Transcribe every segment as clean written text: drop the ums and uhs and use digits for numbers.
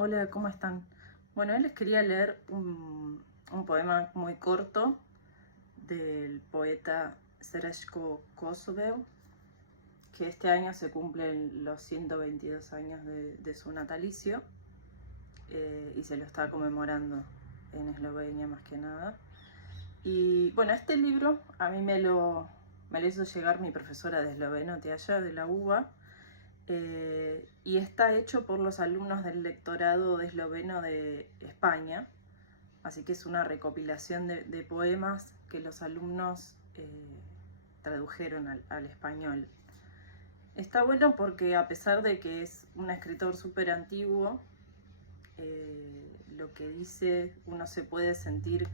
Hola, ¿cómo están? Bueno, hoy les quería leer un poema muy corto del poeta Srečko Kosovel, que este año se cumplen los 122 años de su natalicio y se lo está conmemorando en Eslovenia más que nada. Y bueno, este libro a mí me lo hizo llegar mi profesora de esloveno, Teaya, de la UBA. Y está hecho por los alumnos del lectorado de esloveno de España, así que es una recopilación de poemas que los alumnos tradujeron al español. Está bueno porque a pesar de que es un escritor súper antiguo, lo que dice uno se puede sentir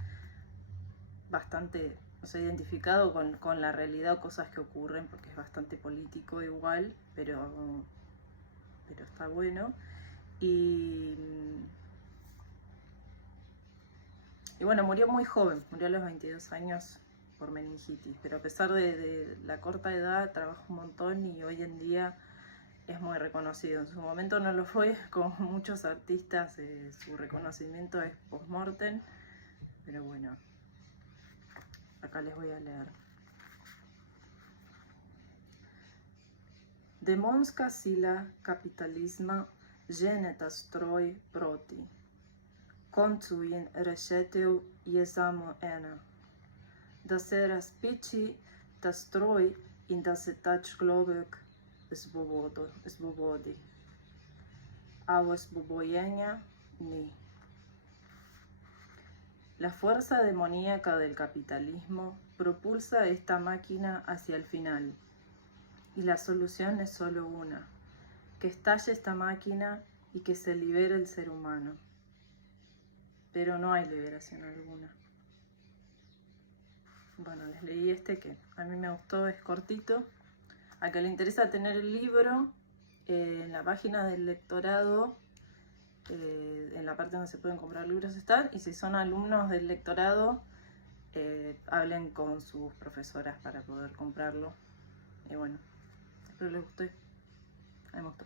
bastante, o sea, identificado con la realidad o cosas que ocurren, porque es bastante político igual, pero está bueno. Y bueno, murió muy joven, murió a los 22 años por meningitis, pero a pesar de la corta edad, trabajó un montón y hoy en día es muy reconocido. En su momento no lo fue, como muchos artistas, su reconocimiento es post-mortem, pero bueno, acá les voy a leer. Demonska sila kapitalizma žene ta stroj proti. Koncu in rešetev je samo ena. Da se razpiči ta stroj in da se ta človek svobodi. A osvobojenja ni. La fuerza demoníaca del capitalismo propulsa esta máquina hacia el final. Y la solución es solo una: que estalle esta máquina y que se libere el ser humano. Pero no hay liberación alguna. Bueno, les leí este que a mí me gustó, es cortito. A que le interesa tener el libro, en la página del lectorado, en la parte donde se pueden comprar libros están, y si son alumnos del lectorado, hablen con sus profesoras para poder comprarlo. Y bueno, espero les guste. A mí me gustó.